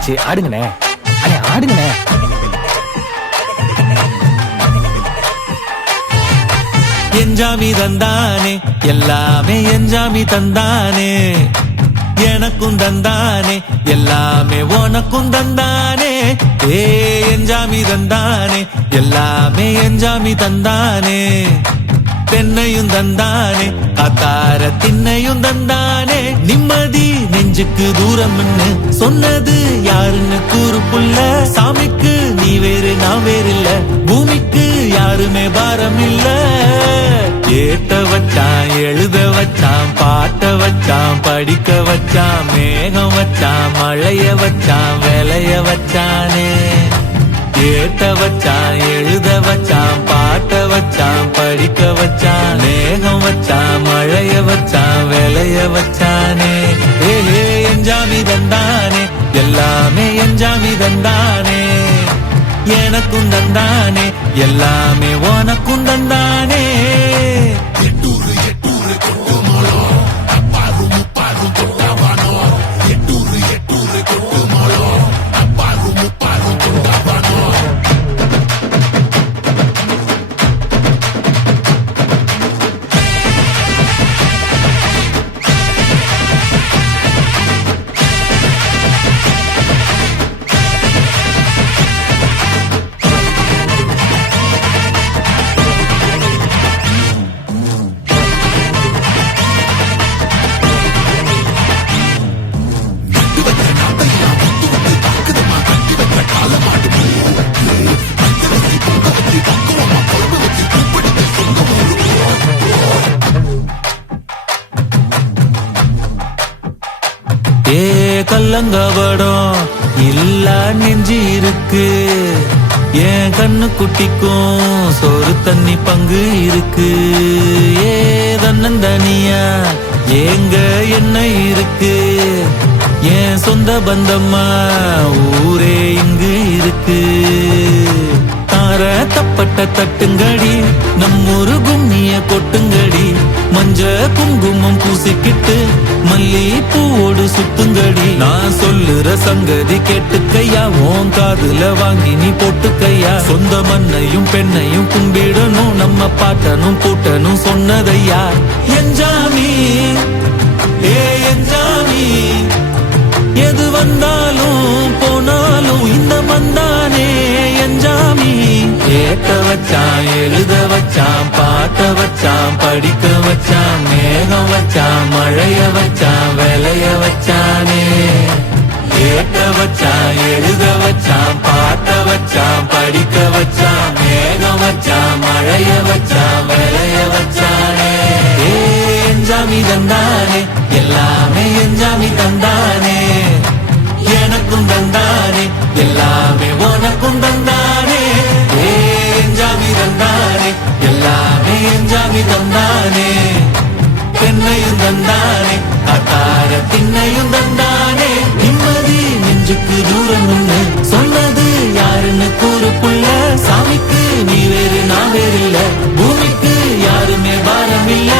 போச்சு, ஆடுங்கண்ணே. அண்ணே ஆடுங்கண்ணே. என்ஜாமி தந்தானே எல்லாமே, என்ஜாமி தந்தானே எனக்கும் தந்தானே எல்லாமே, உனக்கும் தந்தானே. ஏ என்ஜாமி தந்தானே எல்லாமே, என்ஜாமி தந்தானே. தென்னையும் தந்தானே, காத்தார திண்ணையும் தந்தானே. நிம்மதி நெஞ்சுக்கு தூரம்னு சொன்னது யாருன்னு கூறு புள்ள. சாமிக்கு நீ வேறு நான் வேறு இல்ல, பூமிக்கு யாருமே பாரம் இல்ல. ஏத்த வச்சான், எழுத வச்சான், பாட்ட வச்சான், படிக்க வச்சான், மேகம் வச்சான், மழைய வச்சான், விளைய வச்சானே. ஏத்த வச்சான், எழுத வச்சான், பாட்ட வச்சான், படிக்க வச்சான், மேகம் வச்சான், மழைய வச்சான், விளைய வச்சானே. ஏ என்ஜாமி தந்தானே எல்லாமே, என்ஜாமி தந்தானே. எனக்கும் தந்தானே எல்லாமே, உனக்கும் தந்தானே. எட்டூரு எட்டூரு கொட்டு மோளம், அப்பாரு முப்பாரு கொட்டாவானோ. எட்டூரு எட்டூரு கொட்டு மோளம், அப்பாரு முப்பாரு கொட்டாவானோ. ஏ கல்லங்கபடம் இல்ல நெஞ்சு இருக்கு. என் கண்ணு குட்டிக்கும் சோறு தண்ணி பங்கு இருக்கு. ஏ தன்னந்தனியா ஏங்க என்ன இருக்கு. என் சொந்த பந்தம்மா ஊரே இங்கு இருக்கு. தார தப்பட்ட தட்டுங்கடி, நம்மொரு கும்மிய கொட்டுங்கடி. மஞ்ச குங்குமம் பூசிக்கிட்டு மல்லி பூவோடு சுத்துங்கடி. நான் சொல்லுற சங்கதி கேட்டுக்கையா, உன் காதுல வாங்கி நீ போட்டுக்கையா. சொந்த மண்ணையும் பெண்ணையும் கும்பிடணும், நம்ம பாட்டனும் பூட்டனும் சொன்னதையா. என்ஜாமி ஏ என்ஜாமி, எது வந்தாலும் போனாலும் இந்த மந்தானே என்ஜாமி. ஏத்த வச்சான், எழுத வச்சான், பாட்ட வச்சான், படிக்க வச்சான், மேகம் வச்சான், மழைய வச்சான், விளைய வச்சானே. ஏத்த வச்சான், எழுத வச்சான், பாட்ட வச்சான், படிக்க வச்சான், மேகம் வச்சான், மழைய வச்சான், விளைய வச்சானே. ஏ என்ஜாமி தந்தானே எல்லாமே, என்ஜாமி தந்தானே. எனக்கும் தந்தானே எல்லாமே, உனக்கும் தந்தானே. ஏ என்ஜாமி தந்தானே எல்லாமே, என்ஜாமி தந்தானே. பெண்ணையும் தந்தானே, காத்தார திண்ணையும் தந்தானே. நிம்மதி நெஞ்சுக்கு தூரம்னு சொன்னது யாருன்னு கூறு புள்ள. சாமிக்கு நீ வேறு நான் வேறு இல்ல, பூமிக்கு யாருமே பாரம் இல்ல.